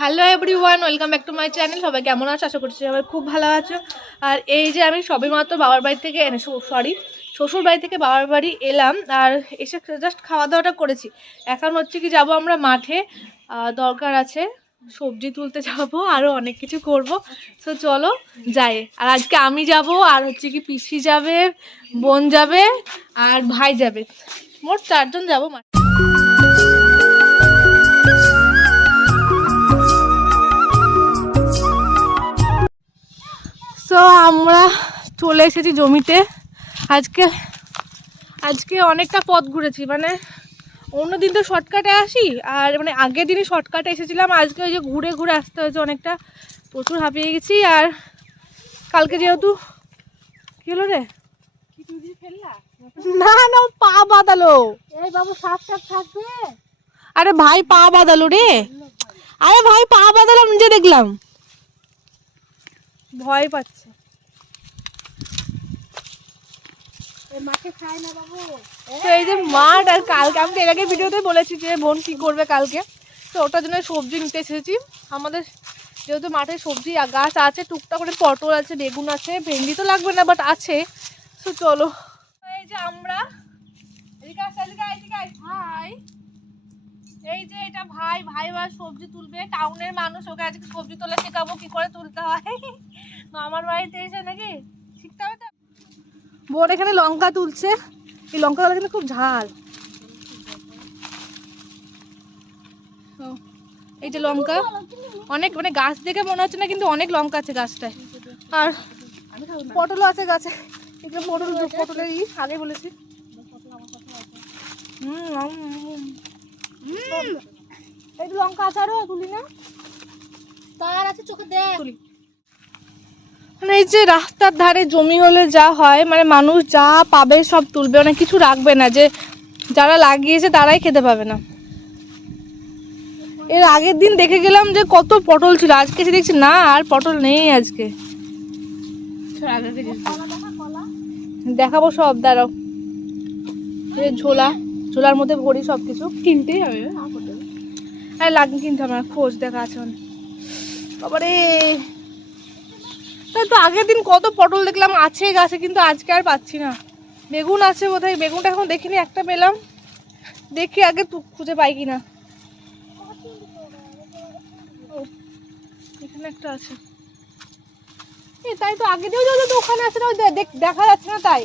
Hello everyone, welcome back to my channel. সবাই কেমন আছো? আশা করছি সবাই খুব ভালো আছো। আর এই যে আমি সবেমাত্র বাবার বাড়ি থেকে শ্বশুর বাড়ি থেকে বাবার বাড়ি এলাম। আর এসে জাস্ট খাওয়া দাওয়াটা করেছি। এখন হচ্ছে কি যাব আমরা মাঠে, দরকার আছে, সবজি তুলতে যাব, আরও অনেক কিছু করব। তো চলো যাই। আর আজকে আমি যাব, আর হচ্ছে কি পিসি যাবে, বোন যাবে, আর ভাই যাবে, মোট 4 জন যাবো মাঠে। তো আমরা চলে এসেছি জমিতে। আজকে আজকে অনেকটা পথ ঘুরেছি, মানে অন্যদিন তো শর্টকাটে আসি, আর মানে আগের দিনই শর্টকাটে এসেছিলাম, আজকে ওই যে ঘুরে ঘুরে আসতে হয়েছে অনেকটা, প্রচুর হাঁপিয়ে গেছি। আর কালকে যেহেতু কি হলো রে, না না পা বাঁধালো। এই বাবু সাপ সাপ থাকবে। আরে ভাই পা বাঁধালো রে, আরে ভাই পা বাঁধালাম, নিজে দেখলাম, ভয় পাচ্ছে। মাঠে খায় না বাবু। তো এই যে মাঠ, আর কালকে আমি এর আগে ভিডিওতে বলেছি যে বোন কি করবে কালকে, তো ওটার জন্য সবজি নিতে এসেছি। আমাদের যেহেতু মাঠে সবজি গাছ আছে, টুকটাক করে পটল আছে, বেগুন আছে, ভেন্ডি তো লাগবে না বাট আছে। তো চলো, এই যে আমরা ভাই, এই যে এটা ভাই ভাই সবজি তুলবে, টাউনের মানুষ, ওকে আজকে সবজি তোলা শেখাবো কি করে তুলতে হয়। আমার বাড়িতে এসে নাকি শিখতে হবে। বোন এখানে লঙ্কা তুলছে, এই লঙ্কা গুলো কিন্তু খুব ঝাল। এই যে লঙ্কা, অনেক মানে গাছ দেখে মনে হচ্ছে না, কিন্তু অনেক লঙ্কা আছে গাছটায়। আর পটলও আছে গাছে, এই যে পটলের আগে বলেছি। এই যে লঙ্কা আছে, আরো তুলি না, তার আছে চোখে দেখ। তুলি। মানে এই যে রাস্তার ধারে জমি হলে যা হয়, মানে মানুষ যা পাবে সব তুলবে, অনেক কিছু রাখবে না, যে যারা লাগিয়েছে তারাই খেতে পাবে না। এর আগের দিন দেখে গেলাম যে কত পটল ছিল, আজকে এসে দেখছি না, আর পটল নেই আজকে। দেখাবো সব, দাঁড়াও। ঝোলার মধ্যে ভরি সব কিছু, কিনতেই হবে। আরে কিনতে হবে না, খোঁজ দেখা আছে অনেক। বাবারে, তাই তো আগের দিন কত পটল দেখলাম আছে গাছে, কিন্তু আজকে আর পাচ্ছি না। বেগুন আছে বোধহয়, বেগুনটা এখন দেখিনি, একটা পেলাম, দেখি আগে খুঁজে পাই কিনা। এখানে একটা আছে, তাই তো আগে দিয়েও যদি ওখানে আছে না, দেখা যাচ্ছে না তাই।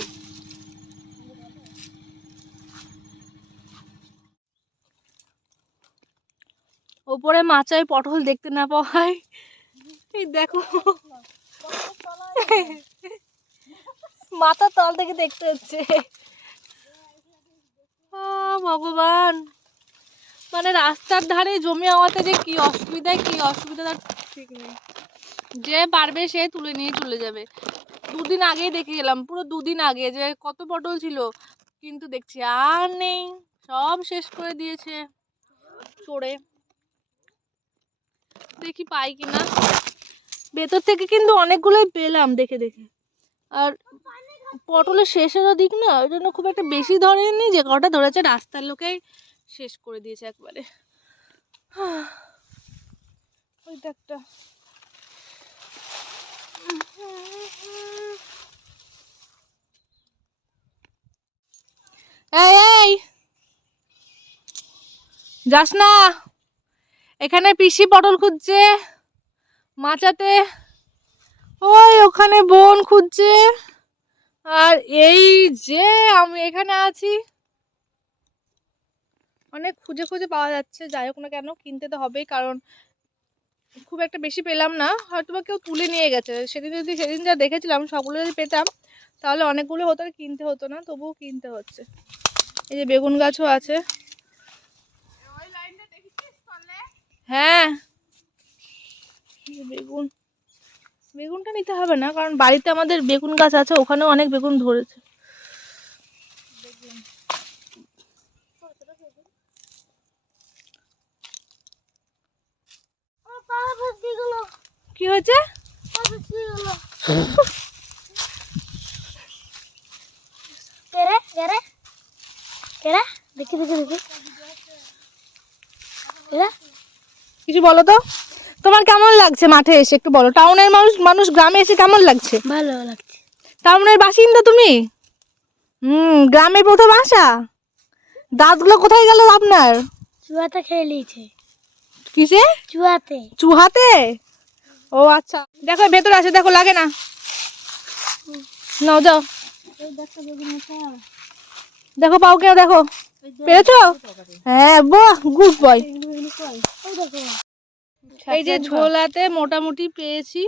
ওপরে মাচায় পটল দেখতে না পাওয়ায়, এই দেখো মাথার তল থেকে দেখতে হচ্ছে। ভগবান, মানে রাস্তার ধারে জমি হওয়াতে যে কি অসুবিধা তার ঠিক নেই। যে পারবে সে তুলে নিয়ে চলে যাবে। দুদিন আগেই দেখে গেলাম, পুরো দুদিন আগে, যে কত পটল ছিল, কিন্তু দেখছি আর নেই, সব শেষ করে দিয়েছে চড়ে। দেখি পাই কিনা, ভেতর থেকে কিন্তু অনেকগুলোই পেলাম দেখে দেখে। আর পটলের শেষেরও দিক না, ওই জন্য খুব একটা বেশি ধরেনি, যে কটা ধরেছে রাস্তার লোকেই শেষ করে দিয়েছে একবারে। ওইটা একটা, এই যাস না, এখানে পিসি পটল খুঁজছে মাচাতে, ওই ওখানে বোন খুঁজছে, আর এই যে আমি এখানে আছি। অনেক খুঁজে খুঁজে পাওয়া যাচ্ছে, যাই হোক না কেন কিনতে তো হবেই, কারণ খুব একটা বেশি পেলাম না, হয়তো বা কেউ তুলে নিয়ে গেছে। সেদিন যা দেখেছিলাম সবগুলো যদি পেতাম তাহলে অনেকগুলো হতো, কিনতে হতো না, তবুও কিনতে হচ্ছে। এই যে বেগুন গাছও আছে। হ্যাঁ, বেগুনটা নিতে হবে না, কারণ বাড়িতে আমাদের বেগুন গাছ আছে, ওখানেও অনেক বেগুন ধরেছে। কি হয়েছে? দেখি কিছু বলো তো। তোমার কেমন লাগছে মাঠে এসে একটু বলো, টাউনের মানুষ গ্রামে এসে কেমন লাগছে? ভালো লাগছে। টাউনের বাসিন্দা তুমি? গ্রামে প্রথম আসা? দাঁতগুলো কোথায় গেল আপনার? চুয়াতে খেয়ে নিয়েছে। কিসে? চুয়াতে। চুহাতে? ও আচ্ছা, দেখো ভেতরে আছে, দেখো লাগে না, নাও যাও। এই দেখো বেগুন এটা। দেখো পাও কেউ, দেখো পেরেছো? হ্যাঁ বাহ, গুড বয়। ওই দেখো। এই যে ঝোলাতে মোটামুটি পেয়েছি।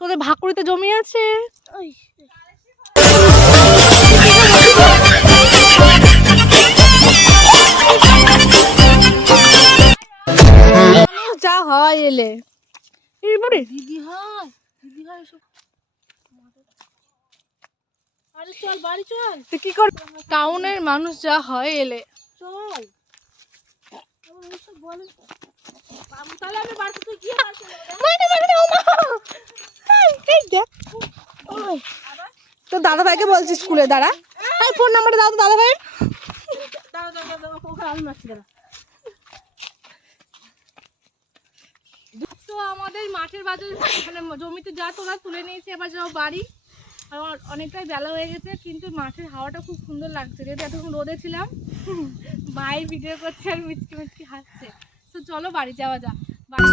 তোদের ভাকুরিতে জমি আছে? ওই যা হয় এলে দিদি হয় এসব। আরে চল বাড়ি চল। তুই কি কর, টাউনের মানুষ যা হয় এলে। চল ওইসব বলে বাবু, তাহলে আমি বাড়িতে তুই কি আছে? তো দাদা ভাইকে বলছিস স্কুলে, দাঁড়া ফোন নাম্বারটা দাও তো দাদা ভাই। ওকে আলু মারছি দাঁড়া। তো আমাদের মাঠের বাজার মানে জমিতে যা তোলা তুলে নিয়েছি, এবার যাও বাড়ি। আর অনেকটাই বেলা হয়ে গেছে, কিন্তু মাঠের হাওয়াটা খুব সুন্দর লাগছে, যেহেতু এতক্ষণ রোদে ছিলাম। ভাই ভিডিও করছে আর মিচকি মিচকি হাসছে। তো চলো বাড়ি যাওয়া যাক। বাড়ি